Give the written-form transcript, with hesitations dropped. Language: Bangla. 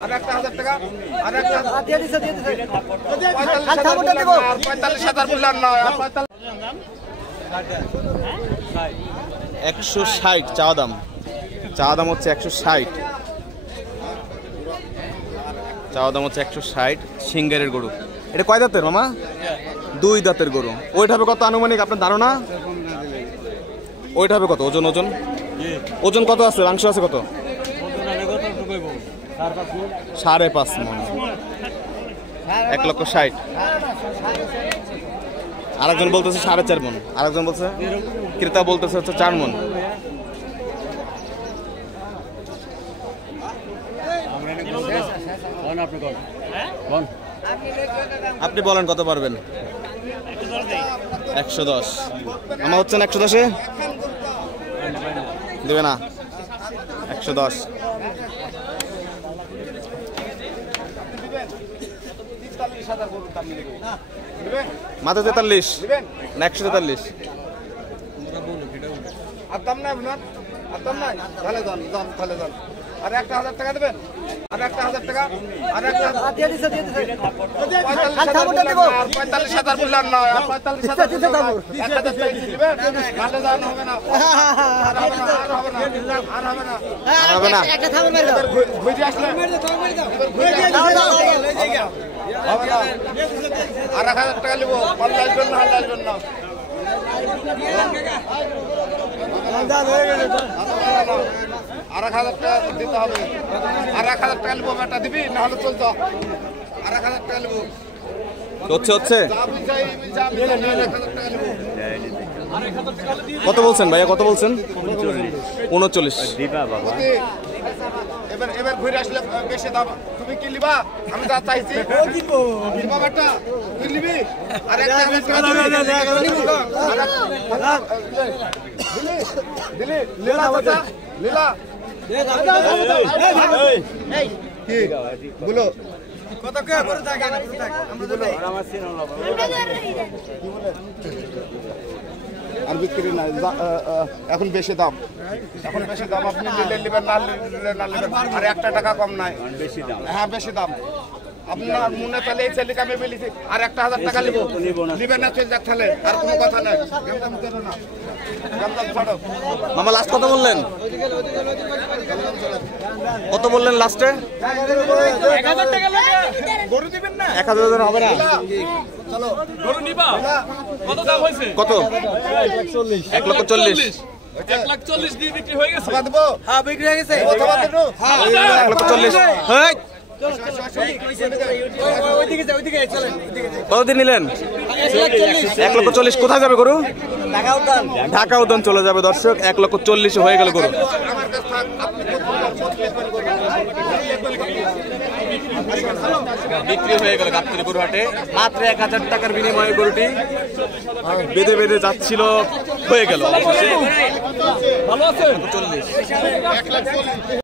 1,000 টাকা আর একটা দিয়ে দিছে 160 চা দাম হচ্ছে 160 চা দাম হচ্ছে 160 সিঙ্গারের গরু। এটা কয় দাঁতের মামা? 2 দাঁতের গরু। ওইটা হবে কত আনুমানিক আপনার ধারণা? ওইটা হবে কত? ওজন কত আছে? মাংস আছে কত? 5.5 মণ। 1,60,000। আরেকজন বলতেছে 4.5 মণ, আরেকজন বলছে ক্রেতা বলতেছে হচ্ছে 4 মণ। আপনি বলেন কত পারবেন? 110। আমার হচ্ছে না 110-এ দেবে না? 110। মাত্র 43 না 143? আর দাম নাই আপনার? আর দাম নাই? তাহলে যান। আর 1,000 টাকা দেবেন? আর 1,000 টাকা আর একটা দিয়ে দিছে 45,000 বললাম না, 45,000 একটা টাকা দিবেন? তাহলে যান হবে না, আর হবে না। একটা থামো মেরে দাও। ঘুরে আসলে আর 1,000 টাকা নেব। পাল্লা আসবেন না, হাল্লা আসবেন না। আর 1,000 টাকা দিতে হবে। আর 1,000 টাকা নেবো, বেটা দিবি না হলে চলতো। আর 1,000 টাকা নেবো। হচ্ছে কত বলছেন ভাইয়া? কত বলছেন? 39। এবার ঘুরে আসলে বেশি দাম। তুমি কি লিবা? আমি যা চাইছি লিবা বেটা, তুই লিবি? আর একটা দিলি লীলা লীলা কি বলো? কত কে করে থাকে না পুরো থাকে আমরা তো আমার সিন হলো আর বিক্রি নাই এখন বেশি দাম। আপনি নিলে নেবেন, না নিলে না নেবেন। আর 1 টাকা কম নাই, বেশি দাম। হ্যাঁ বেশি দাম। আপনার মনে তাহলে এই ছেলেকে আমি বলেছি আর 1,000 টাকা নিব, নিবেন না? চলে যাক তাহলে, আর কোনো কথা নাই। মামা লাস্ট কত বললেন? কত বললেন লাস্টে? 1,000 টাকা গরু দিবেন না? 1,000 হবে না? চলো গরু নিবা। কত দাম হইছে? কত? 1,40,000। 1,40,000 দিয়ে বিক্রি হয়ে গেছে। দেব? হ্যাঁ বিক্রি হয়ে গেছে। কত বাদ দেব? 1,40,000। হেই ওইদিকে চলেন। কতদিন নিলেন? 1,40,000। কোথায় যাবে গরু? ঢাকা উদ্যান চলে যাবে দর্শক। 1,40,000 হয়ে গেল গরু। বিক্রি হয়ে গেল গাবতলী গরু হাটে। মাত্র 1,000 টাকার বিনিময়ে গরুটি বেঁধে যাচ্ছিল, হয়ে গেল। ভালো আছে 1,40,000।